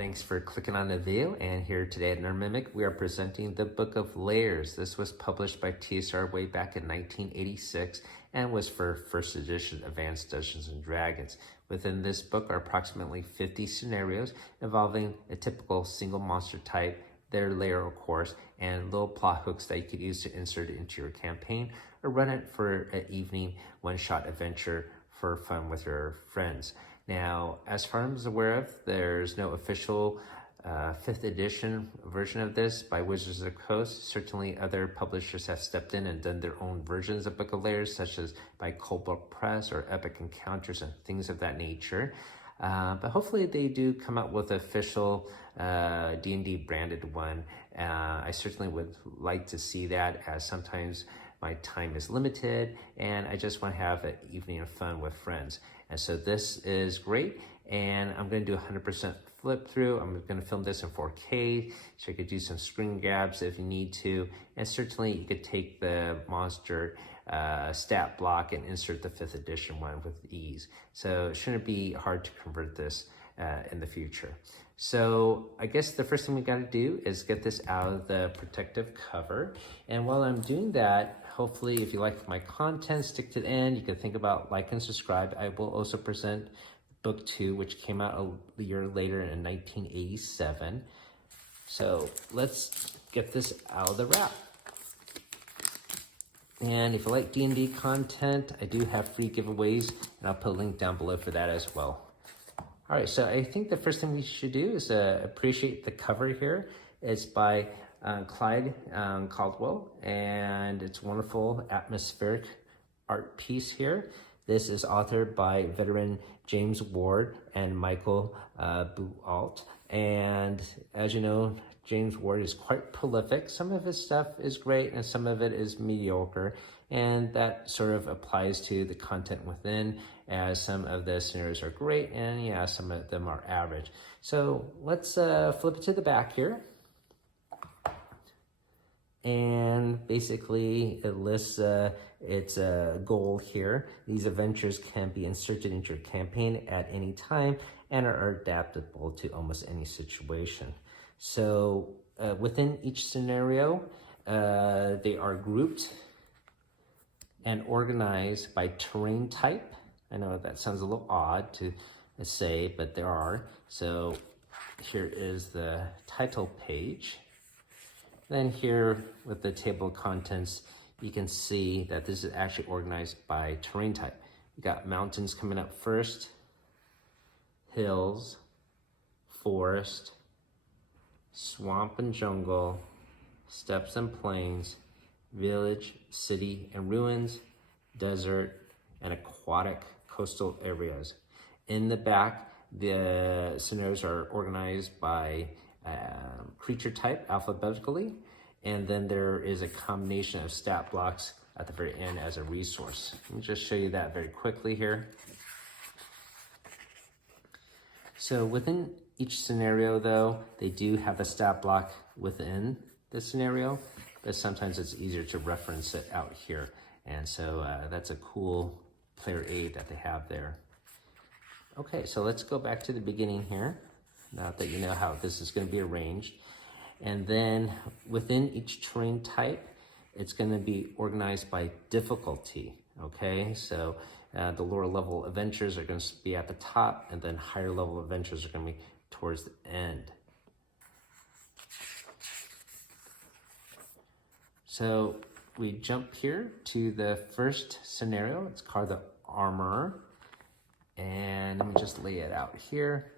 Thanks for clicking on the video, and here today at NerdMimic we are presenting the Book of Lairs. This was published by TSR way back in 1986 and was for first edition Advanced Dungeons & Dragons. Within this book are approximately 50 scenarios involving a typical single monster type, their lair of course, and little plot hooks that you could use to insert it into your campaign or run it for an evening one-shot adventure for fun with your friends. Now, as far as I'm aware of, there's no official 5th edition version of this by Wizards of the Coast. Certainly other publishers have stepped in and done their own versions of Book of Lairs, such as by Coldbook Press or Epic Encounters and things of that nature. But hopefully they do come out with official D&D branded one. I certainly would like to see that, as sometimes my time is limited and I just want to have an evening of fun with friends. And so this is great, and I'm going to do 100% flip through. I'm going to film this in 4K, so you could do some screen grabs if you need to. And certainly you could take the monster stat block and insert the 5th edition one with ease. So it shouldn't be hard to convert this in the future. So I guess the first thing we got to do is get this out of the protective cover. And while I'm doing that, hopefully if you like my content, stick to the end. You can think about like and subscribe. I will also present book 2, which came out a year later in 1987. So let's get this out of the wrap. And if you like D&D content, I do have free giveaways, and I'll put a link down below for that as well. All right, so I think the first thing we should do is appreciate the cover here. It's by Clyde Caldwell, and it's a wonderful atmospheric art piece here. This is authored by veteran James Ward and Michael Bualt. And as you know, James Ward is quite prolific. Some of his stuff is great and some of it is mediocre. And that sort of applies to the content within, as some of the scenarios are great and yeah, some of them are average. So let's flip it to the back here. And basically it lists its goal here. These adventures can be inserted into your campaign at any time and are adaptable to almost any situation. So within each scenario, they are grouped and organized by terrain type. I know that sounds a little odd to say, but there are. So here is the title page. Then here with the table of contents, you can see that this is actually organized by terrain type. We got mountains coming up first, hills, forest, swamp and jungle, steppes and plains, village, city and ruins, desert, and aquatic coastal areas. In the back, the scenarios are organized by creature type alphabetically, and then there is a combination of stat blocks at the very end as a resource. Let me just show you that very quickly here. So within each scenario though, they do have a stat block within the scenario, but sometimes it's easier to reference it out here. And so that's a cool player aid that they have there. Okay, so let's go back to the beginning here, now that you know how this is going to be arranged. And then within each terrain type, it's going to be organized by difficulty. Okay, so the lower level adventures are going to be at the top, and then higher level adventures are going to be towards the end. So we jump here to the first scenario. It's called the Armorer. And let me just lay it out here.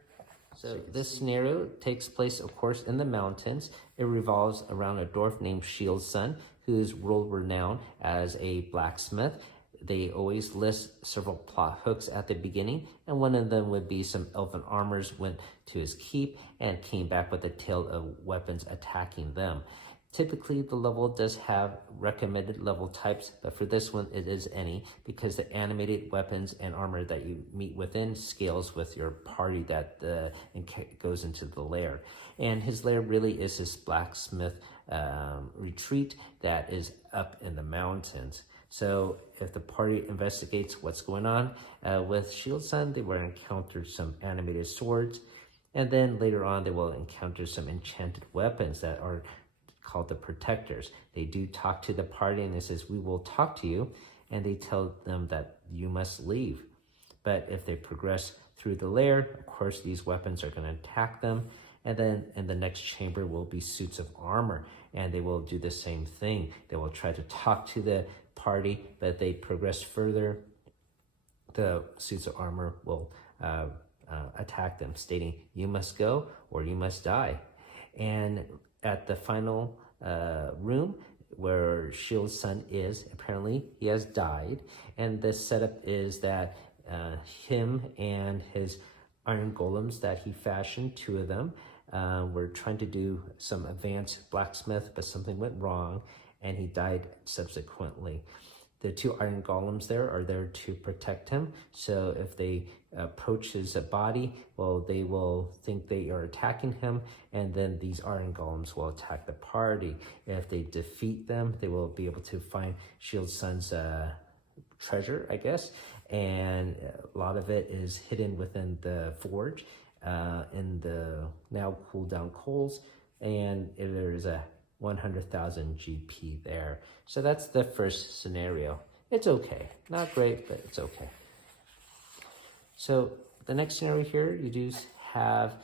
So this scenario takes place, of course, in the mountains. It revolves around a dwarf named Shieldson, who is world-renowned as a blacksmith. They always list several plot hooks at the beginning, and one of them would be some elven armors went to his keep and came back with a tale of weapons attacking them. Typically, the level does have recommended level types, but for this one, it is any, because the animated weapons and armor that you meet within scales with your party that goes into the lair. And his lair really is this blacksmith retreat that is up in the mountains. So if the party investigates what's going on with Shieldson, they will encounter some animated swords. And then later on, they will encounter some enchanted weapons that are called the protectors. They do talk to the party and it says, we will talk to you. And they tell them that you must leave. But if they progress through the lair, of course, these weapons are going to attack them. And then in the next chamber will be suits of armor, and they will do the same thing. They will try to talk to the party, but if they progress further, the suits of armor will attack them, stating, you must go or you must die. And at the final room where Shield's son is, apparently he has died. And the setup is that him and his iron golems that he fashioned, 2 of them, were trying to do some advanced blacksmith, but something went wrong and he died subsequently. The 2 iron golems there are there to protect him. So if they approach his body, well, they will think they are attacking him, and then these iron golems will attack the party. If they defeat them, they will be able to find Shield's son's treasure, I guess, and a lot of it is hidden within the forge in the now cooled down coals, and there's a 100,000 GP there. So that's the first scenario. It's okay. Not great, but it's okay. So the next scenario here, you do have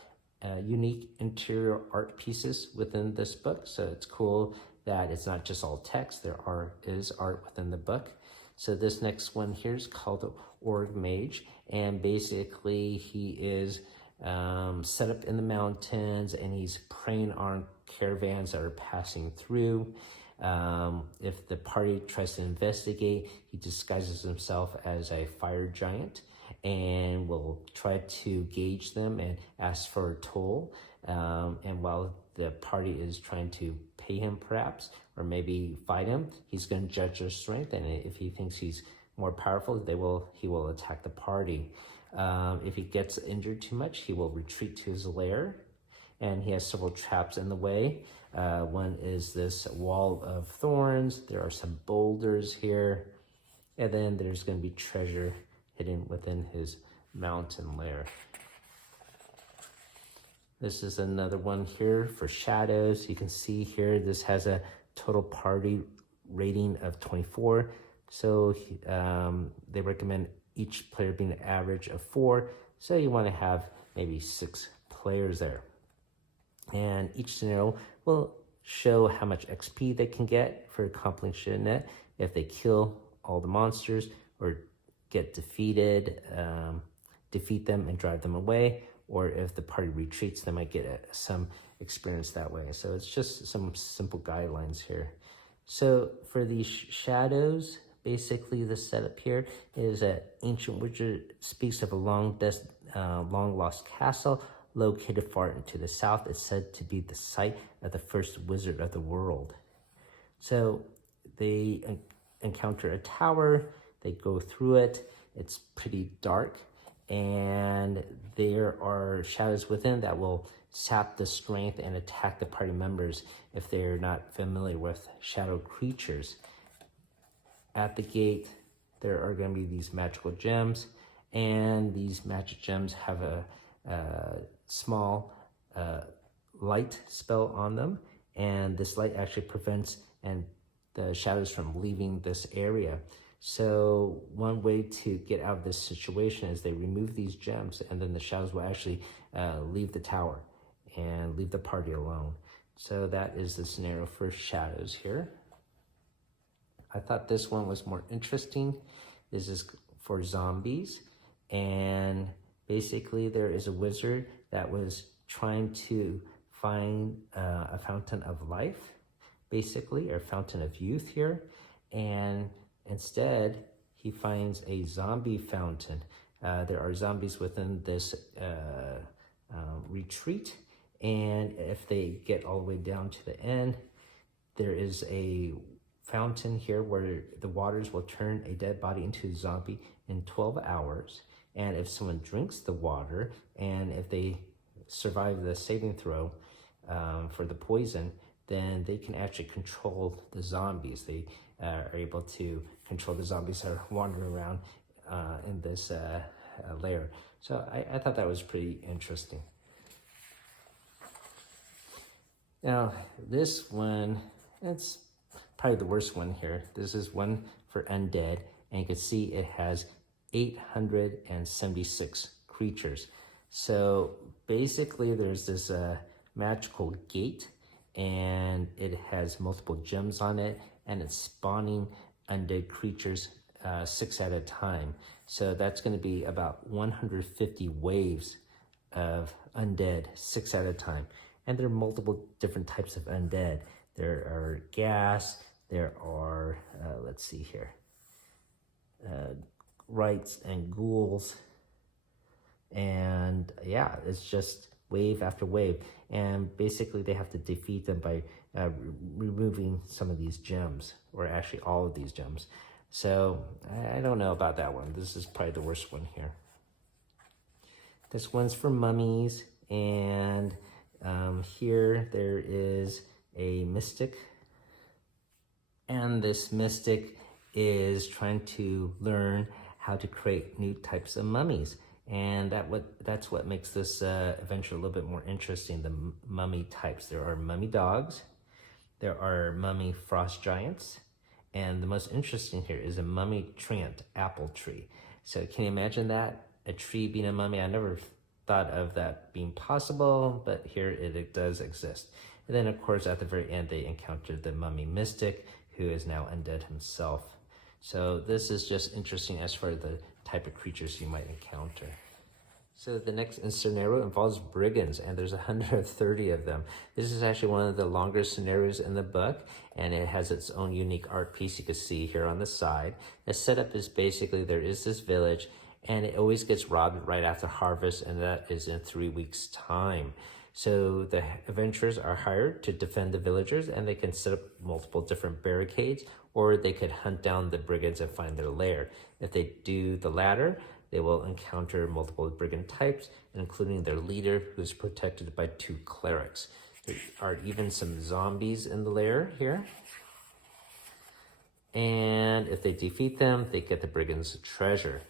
unique interior art pieces within this book. So it's cool that it's not just all text. There is art within the book. So this next one here is called Orc Mage. And basically he is set up in the mountains and he's preying on caravans that are passing through. If the party tries to investigate, he disguises himself as a fire giant and will try to gauge them and ask for a toll. And while the party is trying to pay him perhaps, or maybe fight him, he's going to judge their strength, and if he thinks he's more powerful, he will attack the party. If he gets injured too much, he will retreat to his lair, and he has several traps in the way. One is this wall of thorns. There are some boulders here, and then there's going to be treasure hidden within his mountain lair. This is another one here for shadows. You can see here this has a total party rating of 24. So they recommend each player being an average of 4. So you want to have maybe 6 players there. And each scenario will show how much XP they can get for accomplishing it if they kill all the monsters or get defeated, defeat them and drive them away, or if the party retreats, they might get some experience that way. So it's just some simple guidelines here. So for these shadows, basically the setup here is that ancient wizard speaks of a long lost castle located far into the south. It's said to be the site of the first wizard of the world. So they encounter a tower, they go through it, it's pretty dark, and there are shadows within that will sap the strength and attack the party members if they're not familiar with shadow creatures. At the gate, there are going to be these magical gems, and these magic gems have a small light spell on them, and this light actually prevents the shadows from leaving this area. So one way to get out of this situation is they remove these gems, and then the shadows will actually leave the tower and leave the party alone. So that is the scenario for shadows here. I thought this one was more interesting. This is for zombies, and basically there is a wizard that was trying to find a fountain of life, basically, or fountain of youth here, and instead he finds a zombie fountain. There are zombies within this retreat, and if they get all the way down to the end, there is a fountain here where the waters will turn a dead body into a zombie in 12 hours. And if someone drinks the water, and if they survive the saving throw for the poison, then they can actually control the zombies. They are able to control the zombies that are wandering around in this lair. So I thought that was pretty interesting. Now, this one, it's probably the worst one here. This is one for undead, and you can see it has 876 creatures. So basically, there's this magical gate, and it has multiple gems on it, and it's spawning undead creatures 6 at a time. So that's going to be about 150 waves of undead 6 at a time. And there are multiple different types of undead. There are gas, there are, let's see here, rights and ghouls. And yeah, it's just wave after wave. And basically they have to defeat them by removing some of these gems, or actually all of these gems. So I don't know about that one. This is probably the worst one here. This one's for mummies, and here there is a mystic, and this mystic is trying to learn how to create new types of mummies, and that's what makes this adventure a little bit more interesting. The mummy types. There are mummy dogs, there are mummy frost giants, and the most interesting here is a mummy treant apple tree. So can you imagine that? A tree being a mummy? I never thought of that being possible, but here it does exist. And then of course at the very end they encountered the mummy mystic, who is now undead himself. So this is just interesting as far as the type of creatures you might encounter. So the next scenario involves Briggins, and there's 130 of them. This is actually one of the longer scenarios in the book, and it has its own unique art piece you can see here on the side. The setup is basically there is this village, and it always gets robbed right after harvest, and that is in 3 weeks' time. So the adventurers are hired to defend the villagers, and they can set up multiple different barricades, or they could hunt down the brigands and find their lair. If they do the latter, they will encounter multiple brigand types, including their leader, who is protected by 2 clerics. There are even some zombies in the lair here. And if they defeat them, they get the brigands' treasure.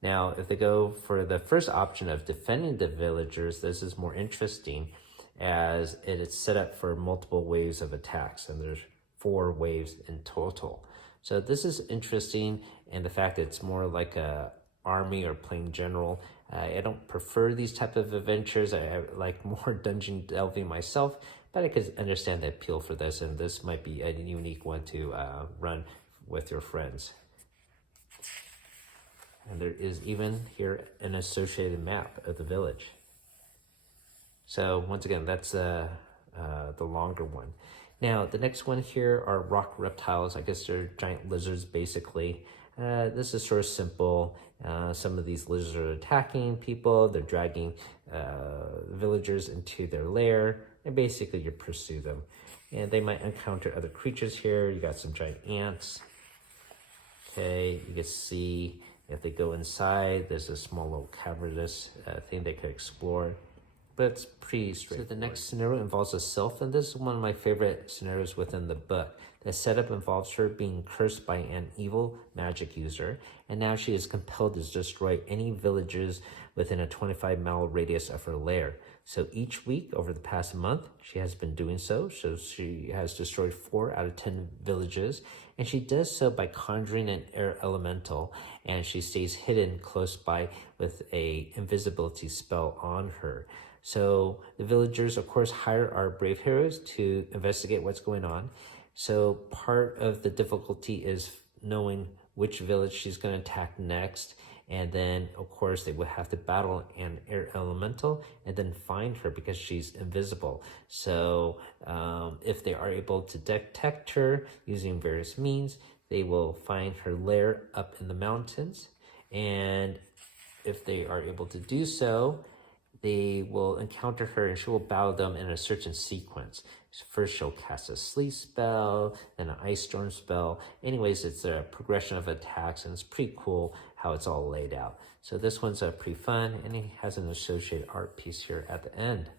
Now, if they go for the first option of defending the villagers, this is more interesting, as it is set up for multiple waves of attacks, and there's 4 waves in total. So this is interesting, and the fact that it's more like a army or playing general. I don't prefer these type of adventures. I like more dungeon delving myself, but I could understand the appeal for this, and this might be a unique one to run with your friends. And there is even here an associated map of the village. So once again, that's the longer one. Now, the next one here are rock reptiles. I guess they're giant lizards, basically. This is sort of simple. Some of these lizards are attacking people. They're dragging villagers into their lair, and basically you pursue them. And they might encounter other creatures here. You got some giant ants. Okay, you can see if they go inside, there's a small little cavernous thing they could explore. But it's pretty straightforward. So the next scenario involves a sylph, and this is one of my favorite scenarios within the book. The setup involves her being cursed by an evil magic user, and now she is compelled to destroy any villages within a 25-mile radius of her lair. So each week over the past month, she has been doing so. So she has destroyed 4 out of 10 villages, and she does so by conjuring an air elemental, and she stays hidden close by with a invisibility spell on her. So the villagers, of course, hire our brave heroes to investigate what's going on. So part of the difficulty is knowing which village she's going to attack next. And then, of course, they would have to battle an air elemental and then find her because she's invisible. So if they are able to detect her using various means, they will find her lair up in the mountains. And if they are able to do so, they will encounter her and she will battle them in a certain sequence. First, she'll cast a sleep spell, then an ice storm spell. Anyways, it's a progression of attacks, and it's pretty cool how it's all laid out. So this one's pretty fun, and it has an associated art piece here at the end.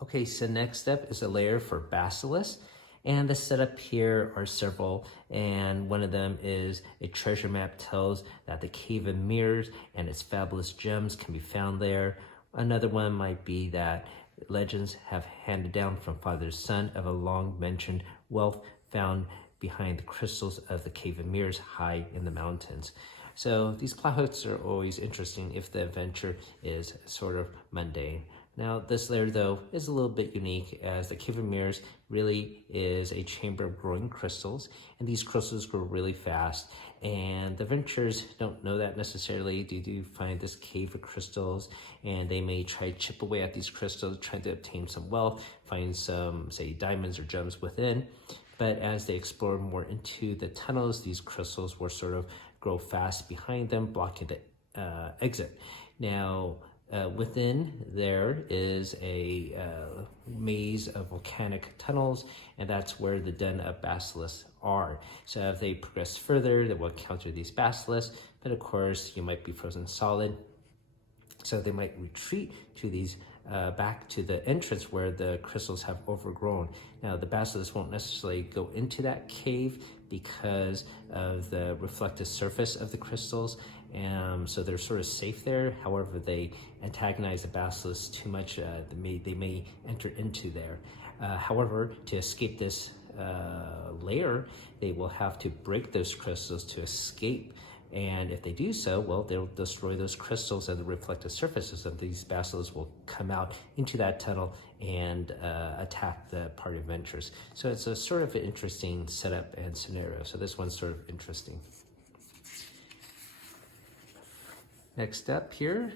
Okay, so next up is a layer for Basilis. And the setup here are several, and one of them is a treasure map tells that the Cave of Mirrors and its fabulous gems can be found there. Another one might be that legends have handed down from father to son of a long-mentioned wealth found behind the crystals of the Cave of Mirrors high in the mountains. So these plot hooks are always interesting if the adventure is sort of mundane. Now, this lair, though, is a little bit unique, as the Cave of Mirrors really is a chamber of growing crystals, and these crystals grow really fast, and the adventurers don't know that necessarily. They do find this cave of crystals, and they may try to chip away at these crystals, trying to obtain some wealth, find some, say, diamonds or gems within. But as they explore more into the tunnels, these crystals will sort of grow fast behind them, blocking the exit. Now, within there is a maze of volcanic tunnels, and that's where the den of Basilis are. So if they progress further, they will encounter these Basilis, but of course you might be frozen solid. So they might retreat to these back to the entrance where the crystals have overgrown. Now the Basilis won't necessarily go into that cave because of the reflective surface of the crystals, so they're sort of safe there. However, they antagonize the Basilis too much, they may enter into there. However, to escape this layer, they will have to break those crystals to escape. And if they do so, well, they'll destroy those crystals and the reflective surfaces of these Basilis will come out into that tunnel and attack the party adventurers. So it's a sort of an interesting setup and scenario. So this one's sort of interesting. Next up here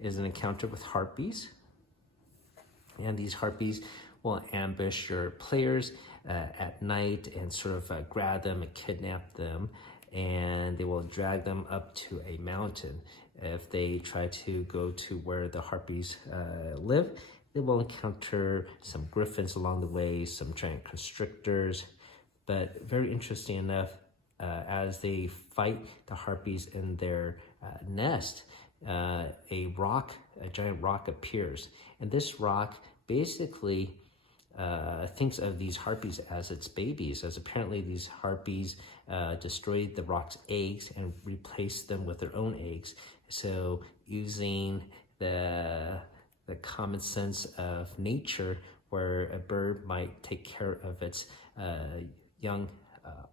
is an encounter with Harpies. And these Harpies will ambush your players at night and sort of grab them and kidnap them, and they will drag them up to a mountain. If they try to go to where the Harpies live, they will encounter some griffins along the way, some giant constrictors. But very interesting enough, as they fight the Harpies in their nest, a giant rock appears. And this rock basically thinks of these Harpies as its babies, as apparently these Harpies destroyed the rock's eggs and replaced them with their own eggs. So using the common sense of nature, where a bird might take care of its young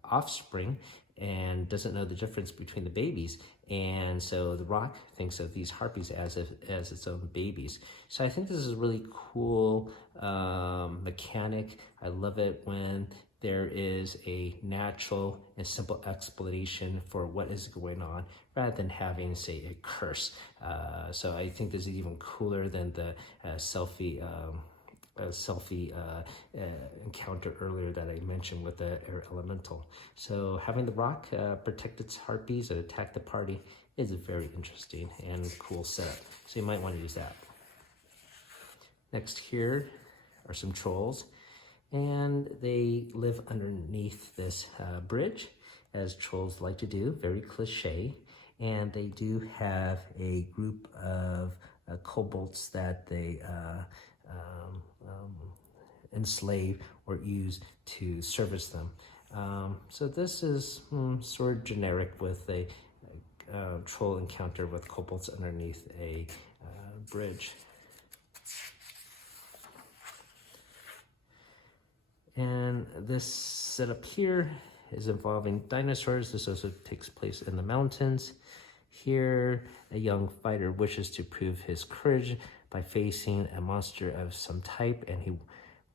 offspring and doesn't know the difference between the babies, and so the rock thinks of these Harpies as its own babies. So I think this is a really cool mechanic. I love it when there is a natural and simple explanation for what is going on, rather than having, say, a curse. So I think this is even cooler than the selfie encounter earlier that I mentioned with the air elemental. So having the rock protect its Harpies and attack the party is a very interesting and cool setup. So you might want to use that. Next here are some trolls, and they live underneath this bridge, as trolls like to do, very cliche. And they do have a group of kobolds that they enslave or use to service them. So this is sort of generic with a troll encounter with kobolds underneath a bridge. And this setup here is involving dinosaurs. This also takes place in the mountains. Here, a young fighter wishes to prove his courage by facing a monster of some type, and he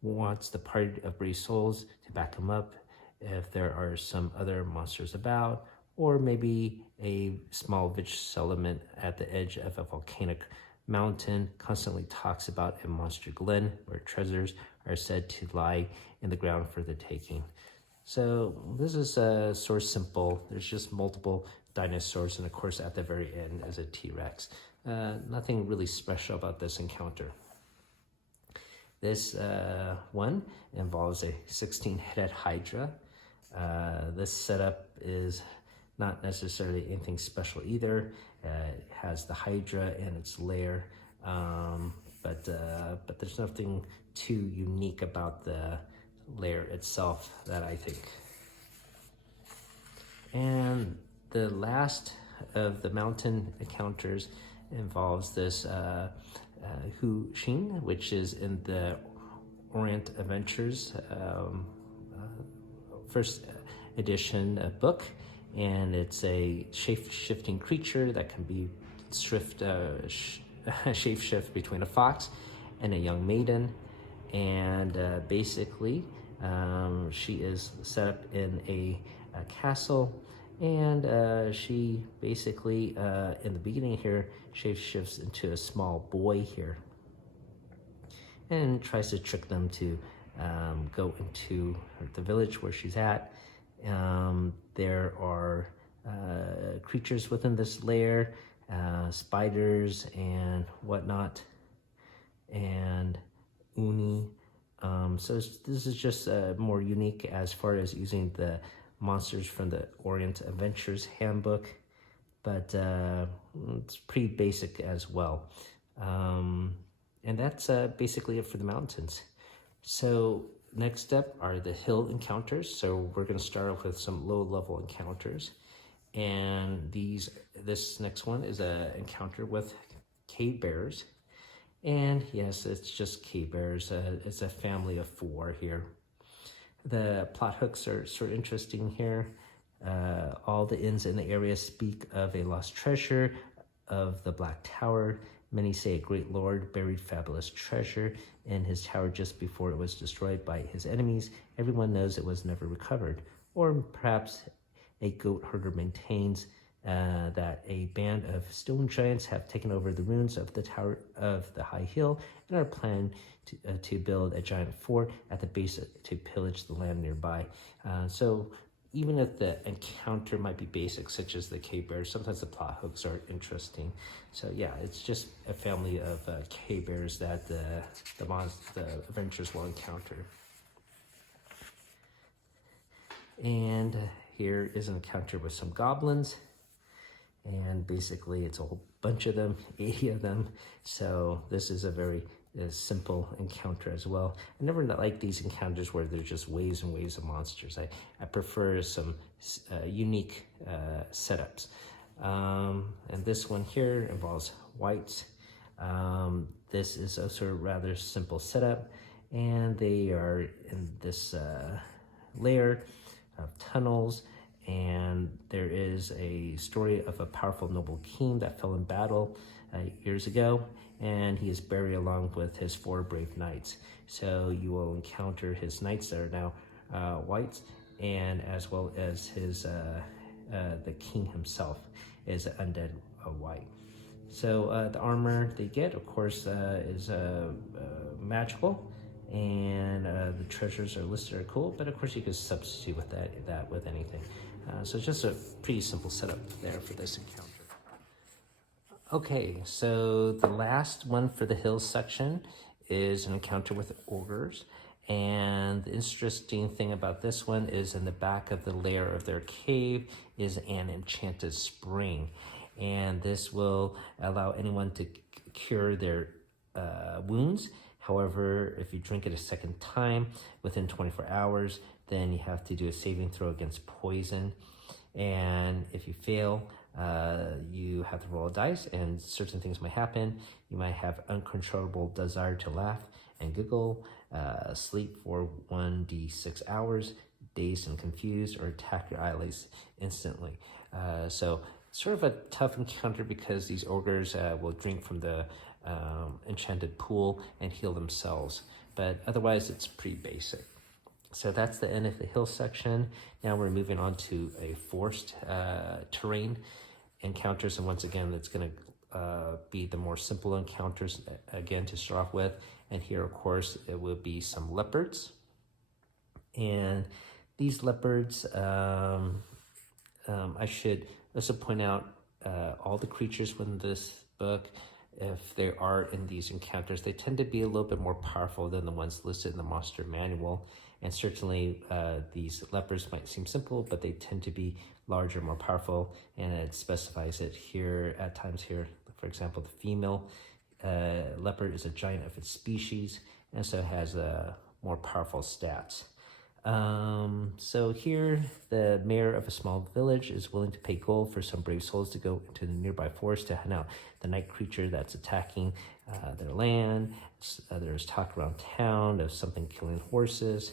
wants the party of brave souls to back him up if there are some other monsters about, or maybe a small vicious settlement at the edge of a volcanic mountain constantly talks about a monster glen where treasures are said to lie in the ground for the taking. So this is sort of simple. There's just multiple dinosaurs, and of course at the very end is a T-Rex. Nothing really special about this encounter. This one involves a 16-headed Hydra. This setup is not necessarily anything special either. It has the Hydra in its lair, but there's nothing too unique about the lair itself that I think. And the last of the mountain encounters involves this Hu Xin, which is in the Orient Adventures first edition book, and it's a shape-shifting creature that can be shape-shift between a fox and a young maiden, and basically she is set up in a castle, and she basically in the beginning here shape-shifts into a small boy here and tries to trick them to go into the village where she's at. There are creatures within this lair, spiders and whatnot, and uni. So this is just more unique as far as using the monsters from the Orient Adventures handbook, but it's pretty basic as well. And that's basically it for the mountains. So next up are the hill encounters. So we're going to start off with some low-level encounters. And this next one is an encounter with cave bears. And yes, it's just cave bears. It's a family of 4 here. The plot hooks are sort of interesting here. All the inns in the area speak of a lost treasure of the Black Tower. Many say a great lord buried fabulous treasure in his tower just before it was destroyed by his enemies. Everyone knows it was never recovered. Or perhaps a goat herder maintains that a band of stone giants have taken over the ruins of the tower of the high hill and are planning to build a giant fort at the base to pillage the land nearby. So even if the encounter might be basic, such as the cave bears, sometimes the plot hooks are interesting. So yeah, it's just a family of cave bears that the adventurers will encounter. And here is an encounter with some goblins. And basically it's a whole bunch of them, 80 of them. So this is a very simple encounter as well. I never like these encounters where there's just waves and waves of monsters. I prefer some unique setups. And this one here involves whites. This is also a rather simple setup, and they are in this layer of tunnels, and there is a story of a powerful noble king that fell in battle years ago, and he is buried along with his 4 brave knights. So you will encounter his knights that are now whites, and as well as his the king himself is undead white. So the armor they get, of course, is magical, and the treasures are listed are cool, but of course you can substitute with that with anything. So it's just a pretty simple setup there for this encounter. Okay, so the last one for the hills section is an encounter with ogres. And the interesting thing about this one is in the back of the lair of their cave is an enchanted spring. And this will allow anyone to cure their wounds. However, if you drink it a second time within 24 hours, then you have to do a saving throw against poison. And if you fail, you have to roll a dice, and certain things might happen. You might have uncontrollable desire to laugh and giggle, sleep for 1d6 hours, dazed and confused, or attack your eyelids instantly. So sort of a tough encounter because these ogres will drink from the enchanted pool and heal themselves. But otherwise, it's pretty basic. So that's the end of the hill section. Now we're moving on to a forest terrain encounters, and once again, it's going to be the more simple encounters again to start off with. And here, of course, it will be some leopards. And these leopards, I should also point out all the creatures within this book, if they are in these encounters, they tend to be a little bit more powerful than the ones listed in the monster manual. And certainly these leopards might seem simple, but they tend to be larger, more powerful, and it specifies it here at times here. For example, the female leopard is a giant of its species, and so has more powerful stats. So here, the mayor of a small village is willing to pay gold for some brave souls to go into the nearby forest to hunt out the night creature that's attacking their land. There's talk around town of something killing horses.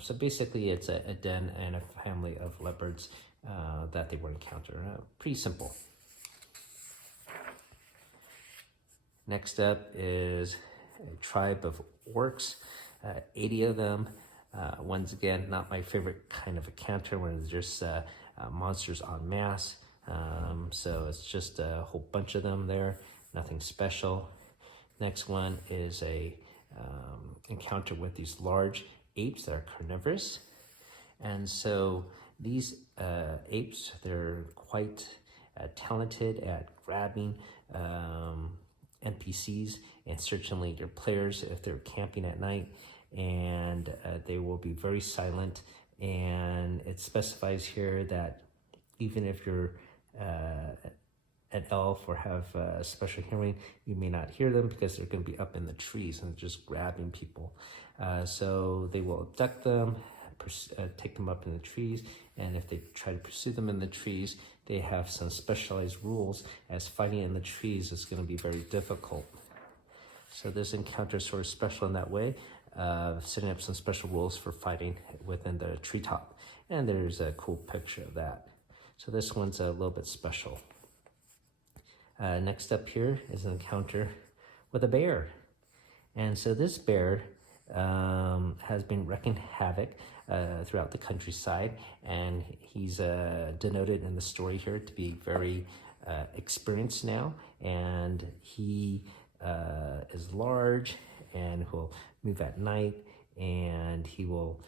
So basically, it's a den and a family of leopards that they will encounter. Pretty simple. Next up is a tribe of orcs, 80 of them. Once again, not my favorite kind of encounter when there's just monsters en masse. So it's just a whole bunch of them there, nothing special. Next one is a encounter with these large apes that are carnivorous. And so these apes, they're quite talented at grabbing NPCs and certainly their players if they're camping at night, and they will be very silent. And it specifies here that even if you're an elf or have special hearing, you may not hear them because they're going to be up in the trees and just grabbing people. So they will abduct them, take them up in the trees, and if they try to pursue them in the trees, they have some specialized rules, as fighting in the trees is going to be very difficult. So this encounter is sort of special in that way, setting up some special rules for fighting within the treetop. And there's a cool picture of that. So this one's a little bit special. Next up here is an encounter with a bear. And so this bear has been wreaking havoc throughout the countryside, and he's denoted in the story here to be very experienced now, and he is large and will move at night, and he will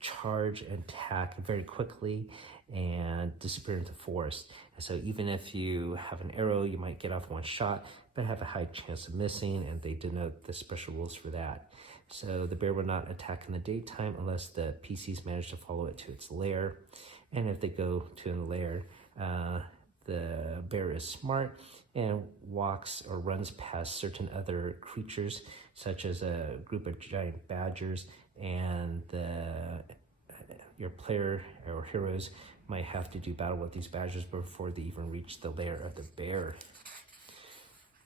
charge and attack very quickly and disappear into the forest. And so even if you have an arrow, you might get off one shot, but have a high chance of missing, and they denote the special rules for that. So the bear will not attack in the daytime unless the PCs manage to follow it to its lair. And if they go to the lair, the bear is smart and walks or runs past certain other creatures, such as a group of giant badgers, and your player or heroes might have to do battle with these badgers before they even reach the lair of the bear.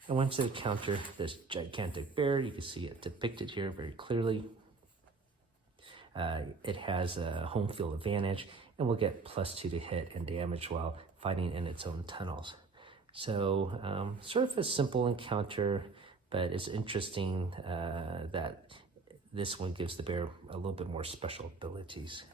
And once they encounter this gigantic bear, you can see it depicted here very clearly. It has a home field advantage and will get +2 to hit and damage while fighting in its own tunnels. So sort of a simple encounter, but it's interesting that this one gives the bear a little bit more special abilities.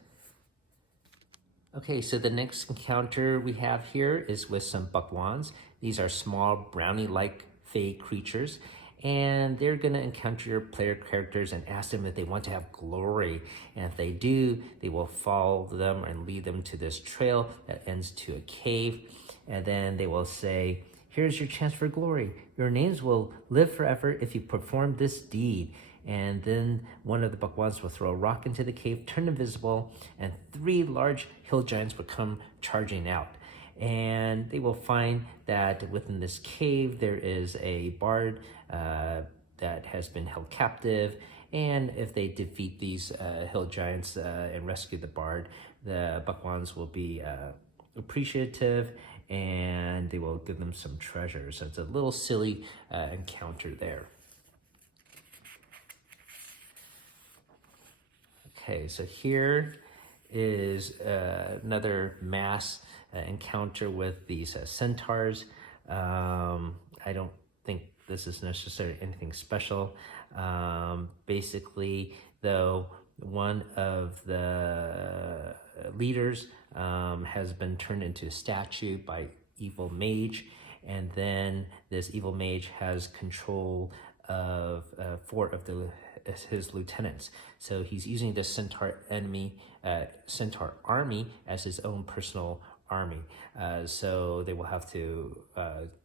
Okay, so the next encounter we have here is with some Buckwans. These are small brownie-like fey creatures, and they're going to encounter your player characters and ask them if they want to have glory. And if they do, they will follow them and lead them to this trail that ends to a cave. And then they will say, "Here's your chance for glory. Your names will live forever if you perform this deed." And then one of the Buckwans will throw a rock into the cave, turn invisible, and 3 large hill giants will come charging out. And they will find that within this cave there is a bard that has been held captive, and if they defeat these hill giants and rescue the bard, the Buckwans will be appreciative, and they will give them some treasures. So it's a little silly encounter there. Okay, so here is another mass encounter with these Centaurs. I don't think this is necessarily anything special. Basically, though, one of the leaders has been turned into a statue by evil mage, and then this evil mage has control of 4 of his lieutenants. So he's using the Centaur army as his own personal army. So they will have to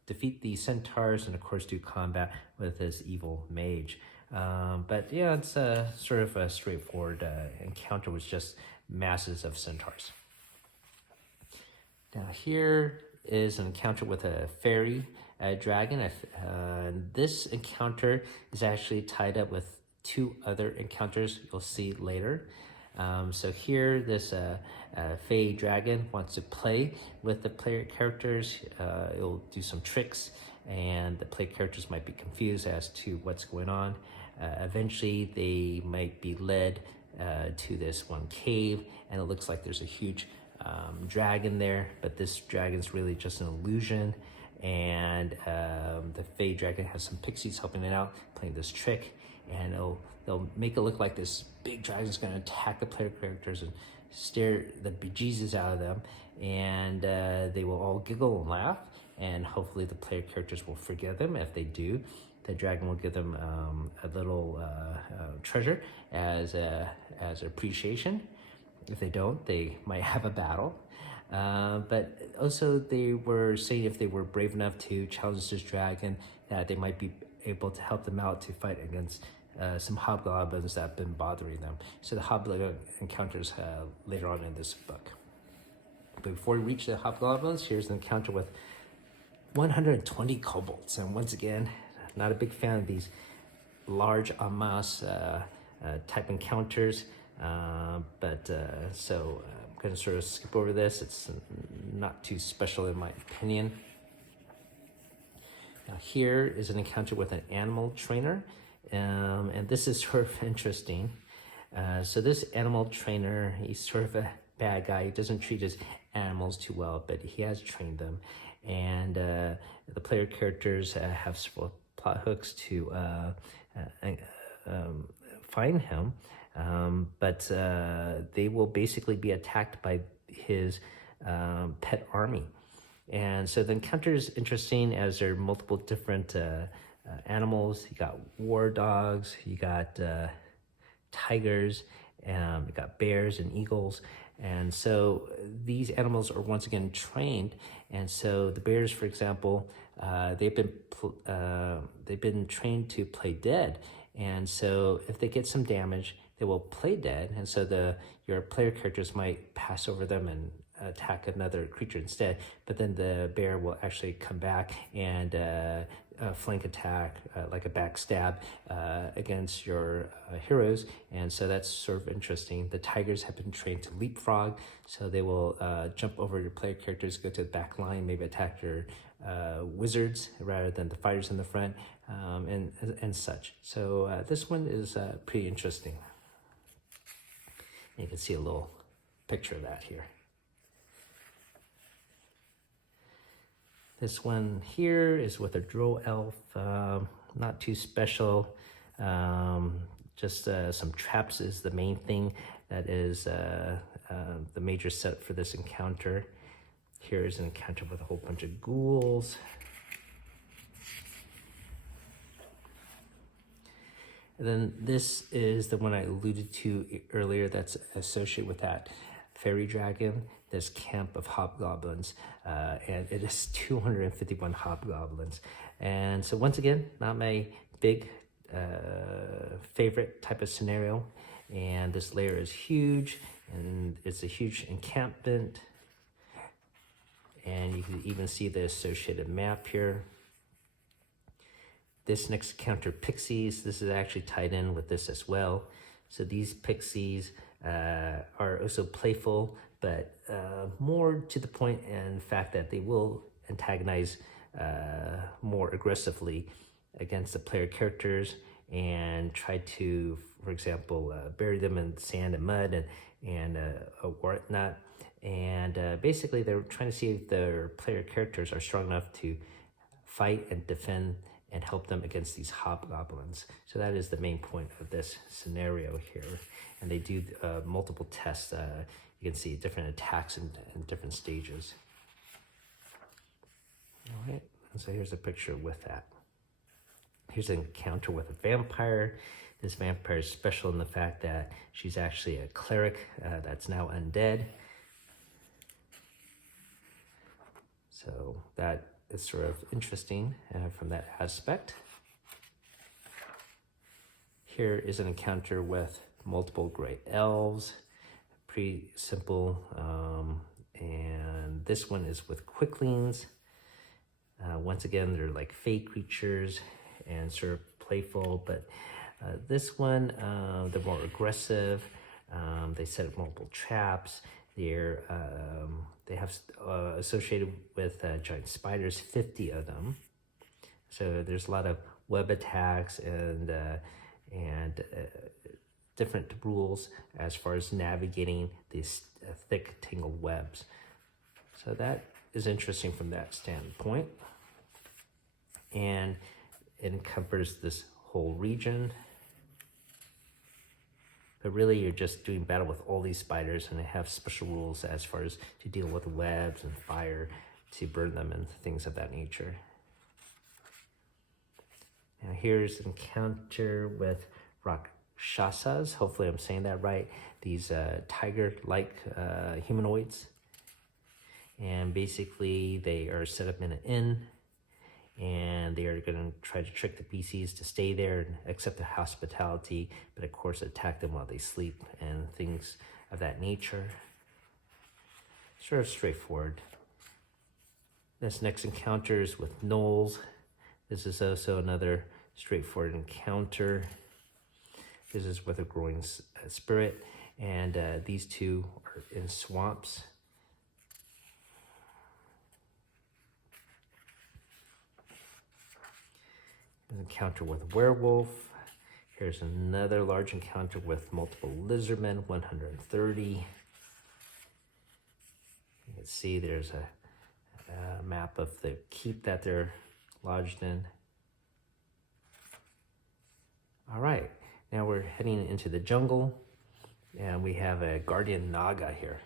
defeat the Centaurs and of course do combat with this evil mage. But yeah, it's sort of a straightforward encounter with just masses of Centaurs. Now here is an encounter with a fairy dragon. This encounter is actually tied up with 2 other encounters you'll see later. So here, this Fey Dragon wants to play with the player characters. It'll do some tricks, and the player characters might be confused as to what's going on. Eventually, they might be led to this one cave, and it looks like there's a huge dragon there, but this dragon's really just an illusion. And the Fey Dragon has some pixies helping it out, playing this trick, and they'll make it look like this big dragon's going to attack the player characters and stare the bejesus out of them, and they will all giggle and laugh, and hopefully the player characters will forgive them. If they do, the dragon will give them a little treasure as appreciation. If they don't, they might have a battle. But also they were saying if they were brave enough to challenge this dragon, that they might be able to help them out to fight against some hobgoblins that have been bothering them. So the Hobgoblin encounters later on in this book. But before we reach the hobgoblins, here's an encounter with 120 kobolds. And once again, not a big fan of these large en masse type encounters. So I'm going to sort of skip over this. It's not too special in my opinion. Now here is an encounter with an animal trainer, and this is sort of interesting. So this animal trainer, he's sort of a bad guy. He doesn't treat his animals too well, but he has trained them. And the player characters have several plot hooks to find him. But they will basically be attacked by his pet army. And so the encounter is interesting as there are multiple different animals. You got war dogs, you got tigers, you got bears and eagles. And so these animals are once again trained. And so the bears, for example, they've been trained to play dead. And so if they get some damage, they will play dead, and so your player characters might pass over them and attack another creature instead. But then the bear will actually come back and flank attack, like a backstab against your heroes, and so that's sort of interesting. The tigers have been trained to leapfrog, so they will jump over your player characters, go to the back line, maybe attack your wizards rather than the fighters in the front, and such. So this one is pretty interesting. You can see a little picture of that here. This one here is with a Dro Elf, not too special. Just some traps is the main thing that is the major setup for this encounter. Here is an encounter with a whole bunch of ghouls. And then this is the one I alluded to earlier that's associated with that fairy dragon, this camp of hobgoblins, and it is 251 hobgoblins. And so once again, not my big favorite type of scenario. And this layer is huge, and it's a huge encampment. And you can even see the associated map here. This next encounter, Pixies, this is actually tied in with this as well. So these Pixies are also playful, but more to the point in the fact that they will antagonize more aggressively against the player characters and try to, for example, bury them in sand and mud and whatnot. And basically they're trying to see if their player characters are strong enough to fight and defend and help them against these hobgoblins. So that is the main point of this scenario here. And they do multiple tests. You can see different attacks in different stages. All right, and so here's a picture with that. Here's an encounter with a vampire. This vampire is special in the fact that she's actually a cleric that's now undead. So that is sort of interesting from that aspect. Here is an encounter with multiple great elves. Pretty simple. And this one is with quicklings. Once again, they're like fey creatures and sort of playful, but this one, they're more aggressive. They set up multiple traps. They have associated with giant spiders, 50 of them. So there's a lot of web attacks and different rules as far as navigating these thick tangled webs. So that is interesting from that standpoint. And it encompasses this whole region. But really, you're just doing battle with all these spiders, and they have special rules as far as to deal with webs and fire, to burn them and things of that nature. Now here's an encounter with Rakshasas. Hopefully I'm saying that right. These tiger-like humanoids. And basically, they are set up in an inn, and they are going to try to trick the PCs to stay there and accept the hospitality, but of course attack them while they sleep and things of that nature. Sort of straightforward. This next encounter is with gnolls. This is also another straightforward encounter. This is with a growing spirit, and these two are in swamps. An encounter with werewolf. Here's another large encounter with multiple lizardmen, 130. You can see there's a map of the keep that they're lodged in. All right, now we're heading into the jungle, and we have a guardian Naga here.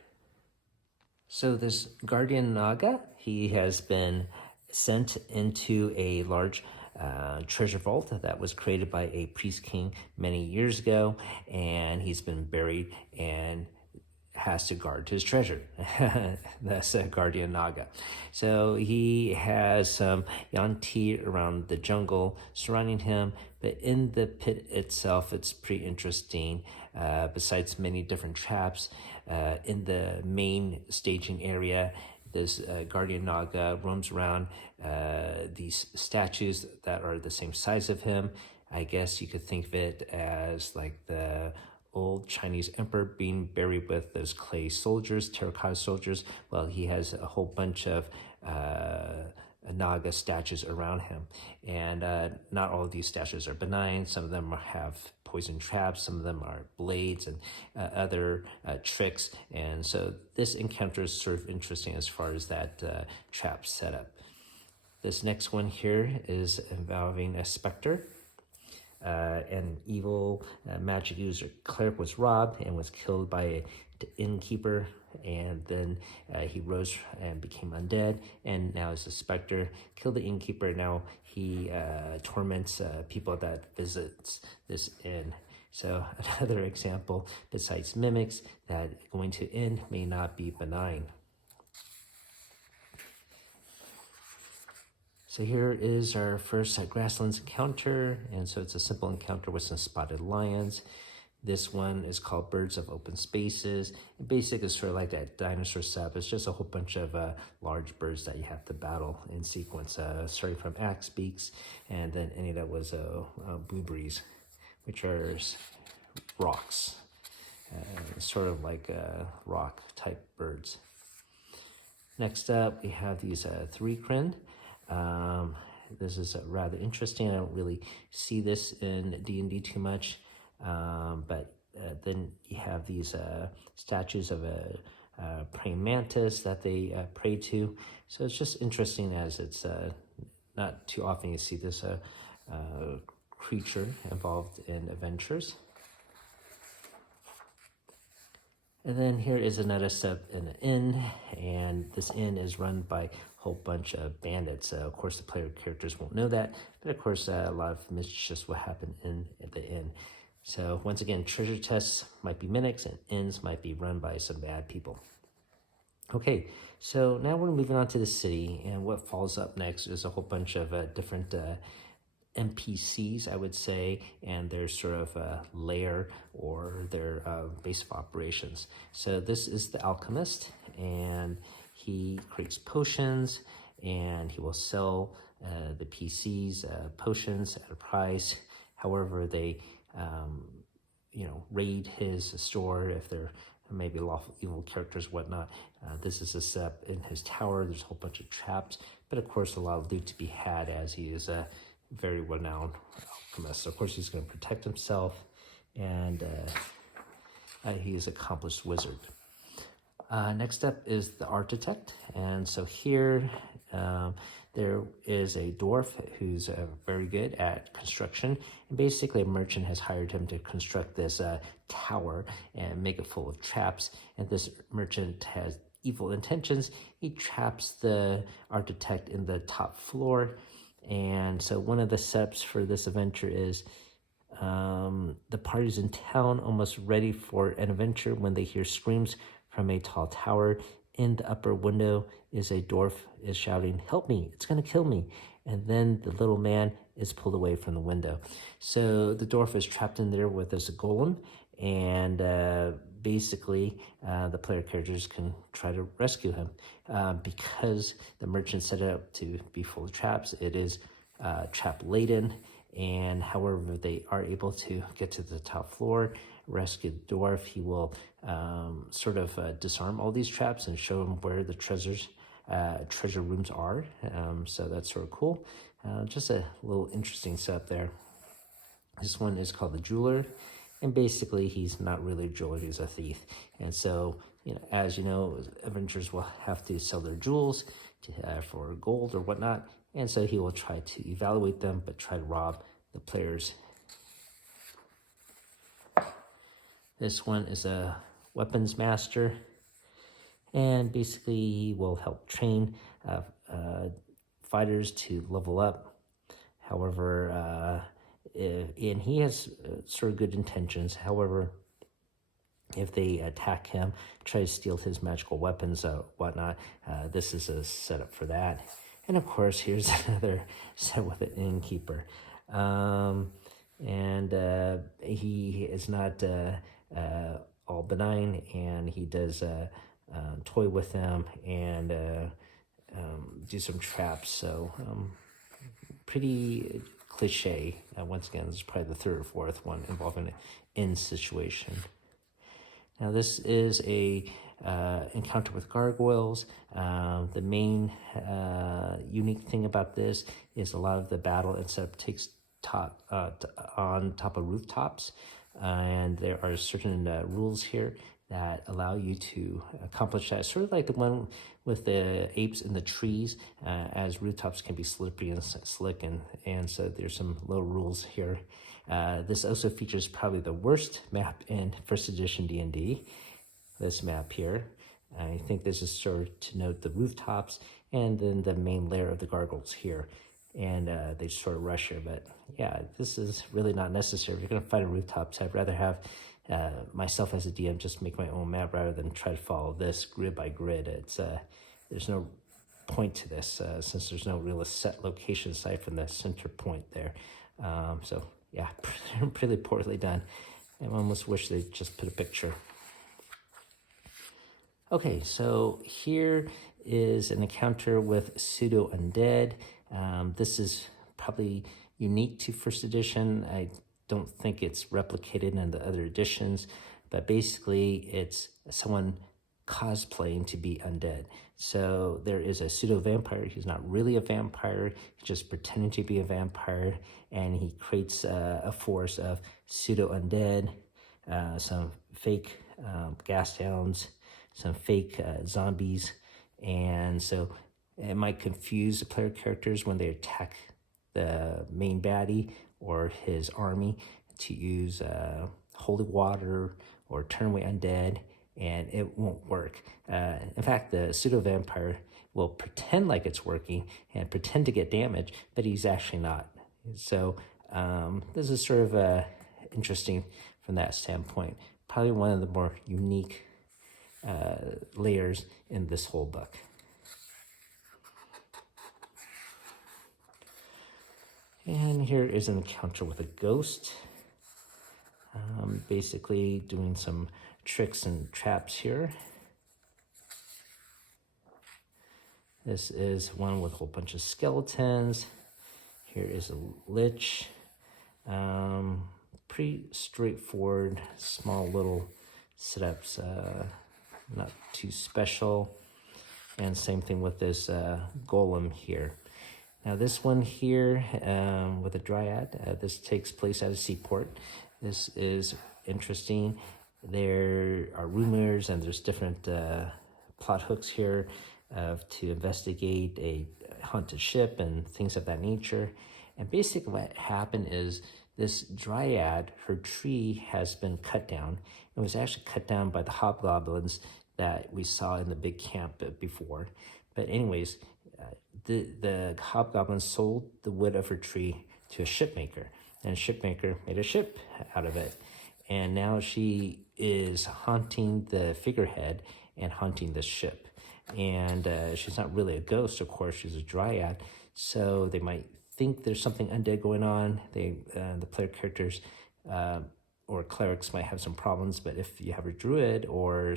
So this guardian Naga, he has been sent into a large treasure vault that was created by a priest king many years ago, and he's been buried and has to guard his treasure. That's a guardian Naga. So he has some Yanti around the jungle surrounding him, but in the pit itself, it's pretty interesting. Besides many different traps, in the main staging area, this guardian Naga roams around these statues that are the same size of him. I guess you could think of it as like the old Chinese emperor being buried with those clay soldiers, terracotta soldiers. Well, he has a whole bunch of Naga statues around him. And not all of these statues are benign. Some of them have poison traps, some of them are blades and other tricks. And so this encounter is sort of interesting as far as that trap setup. This next one here is involving a specter. An evil magic user cleric was robbed and was killed by an innkeeper, and then he rose and became undead, and now is a specter. Killed the innkeeper, now he torments people that visits this inn. So another example, besides mimics, that going to inn may not be benign. So here is our first grasslands encounter, and so it's a simple encounter with some spotted lions. This one is called Birds of Open Spaces. And basically, it's sort of like that dinosaur setup. It's just a whole bunch of large birds that you have to battle in sequence, starting from axe beaks, and then any that was blueberries, which are rocks, sort of like rock type birds. Next up, we have these three crin. This is rather interesting. I don't really see this in D&D too much, but then you have these statues of a praying mantis that they pray to. So it's just interesting, as it's not too often you see this creature involved in adventures. And then here is another step in an inn, and this inn is run by a whole bunch of bandits. Of course, the player characters won't know that, but of course, a lot of mischief will happen in the inn. So once again, treasure chests might be mimics, and inns might be run by some bad people. Okay, so now we're moving on to the city, and what follows up next is a whole bunch of different NPCs, I would say, and their sort of lair or their base of operations. So this is the alchemist, and he creates potions, and he will sell the PCs potions at a price. However, they raid his store if they're maybe lawful evil characters, whatnot. This is a setup in his tower. There's a whole bunch of traps, but of course a lot of loot to be had as he is a very renowned alchemist. So of course he's going to protect himself, and he is an accomplished wizard. Next up is the architect, and so here there is a dwarf who's very good at construction, and basically a merchant has hired him to construct this tower and make it full of traps, and this merchant has evil intentions. He traps the architect in the top floor, and so one of the setups for this adventure is the party's in town, almost ready for an adventure, when they hear screams from a tall tower. In the upper window is a dwarf is shouting, "Help me, it's going to kill me." And then the little man is pulled away from the window. So the dwarf is trapped in there with this golem, and basically the player characters can try to rescue him. Because the merchant set it up to be full of traps, it is trap laden, and however they are able to get to the top floor, rescue the dwarf. He will disarm all these traps and show him where the treasure rooms are. So that's sort of cool. Just a little interesting setup there. This one is called the Jeweler, and basically he's not really a jeweler, he's a thief. And so, as you know, adventurers will have to sell their jewels for gold or whatnot, and so he will try to evaluate them, but try to rob the players. This one is a weapons master, and basically he will help train fighters to level up. However, and he has sort of good intentions. However, if they attack him, try to steal his magical weapons, whatnot, this is a setup for that. And of course, here's another set with an innkeeper. He is not all benign, and he does toy with them and do some traps. So pretty cliche. Once again, this is probably the third or fourth one involving an inn situation. Now this is a encounter with gargoyles. The main unique thing about this is a lot of the battle and setup takes on top of rooftops, and there are certain rules here that allow you to accomplish that. Sort of like the one with the apes in the trees, as rooftops can be slippery and slick, and so there's some little rules here. This also features probably the worst map in first edition D&D, this map here. I think this is sort of to note the rooftops and then the main lair of the gargoyles here. And they sort of rush here, but yeah, this is really not necessary. If you're going to fight on rooftops, I'd rather have myself as a DM just make my own map rather than try to follow this grid by grid. It's there's no point to this since there's no real set location aside from the center point there. So yeah, pretty poorly done. I almost wish they just put a picture. Okay, so here is an encounter with Pseudo Undead. This is probably unique to first edition. I don't think it's replicated in the other editions, but basically it's someone cosplaying to be undead. So there is a pseudo vampire. He's not really a vampire, he's just pretending to be a vampire, and he creates a force of pseudo undead, some fake gas hounds, some fake zombies, and so it might confuse the player characters when they attack the main baddie or his army to use holy water or turn away undead, and it won't work. In fact, the pseudo-vampire will pretend like it's working and pretend to get damage, but he's actually not. So this is sort of interesting from that standpoint. Probably one of the more unique layers in this whole book. And here is an encounter with a ghost. Basically doing some tricks and traps here. This is one with a whole bunch of skeletons. Here is a lich. pretty straightforward, small little setups, not too special. And same thing with this golem here. Now this one here with a Dryad, this takes place at a seaport. This is interesting. There are rumors and there's different plot hooks here to investigate a haunted ship and things of that nature. And basically what happened is this Dryad, her tree has been cut down. It was actually cut down by the Hobgoblins that we saw in the big camp before. But anyways, the Hobgoblins sold the wood of her tree to a shipmaker, and a shipmaker made a ship out of it. And now she is haunting the figurehead and haunting the ship. And she's not really a ghost, of course, she's a Dryad. So they might think there's something undead going on. The player characters or clerics might have some problems, but if you have a druid or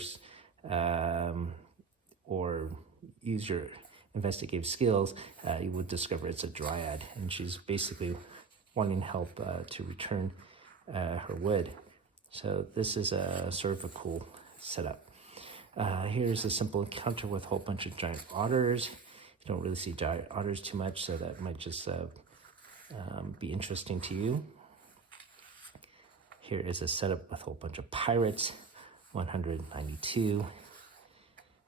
use your investigative skills, you would discover it's a Dryad, and she's basically wanting help to return her wood. So this is a sort of a cool setup. Here's a simple encounter with a whole bunch of giant otters. You don't really see giant otters too much, so that might just be interesting to you. Here is a setup with a whole bunch of pirates, 192.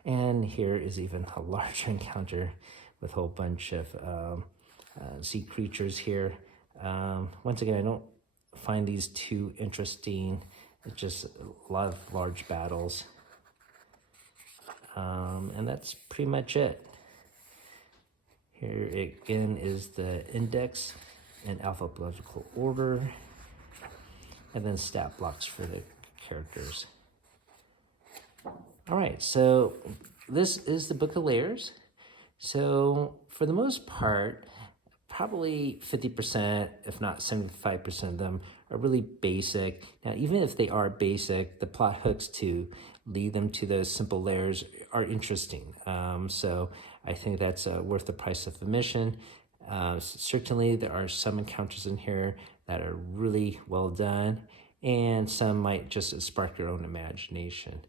And here is even a larger encounter with a whole bunch of sea creatures here. Once again, I don't find these too interesting. It's just a lot of large battles. And that's pretty much it. Here again is the index in alphabetical order, and then stat blocks for the characters. All right, so this is the Book of Lairs. So for the most part, probably 50%, if not 75% of them are really basic. Now, even if they are basic, the plot hooks to lead them to those simple layers are interesting. So I think that's worth the price of admission. Certainly, there are some encounters in here that are really well done, and some might just spark your own imagination.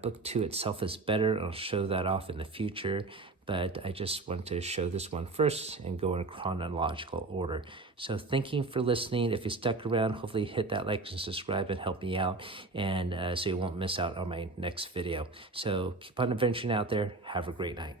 Book 2 itself is better. I'll show that off in the future, but I just want to show this one first and go in chronological order. So thank you for listening. If you stuck around, hopefully hit that like and subscribe and help me out, and so you won't miss out on my next video. So keep on adventuring out there. Have a great night.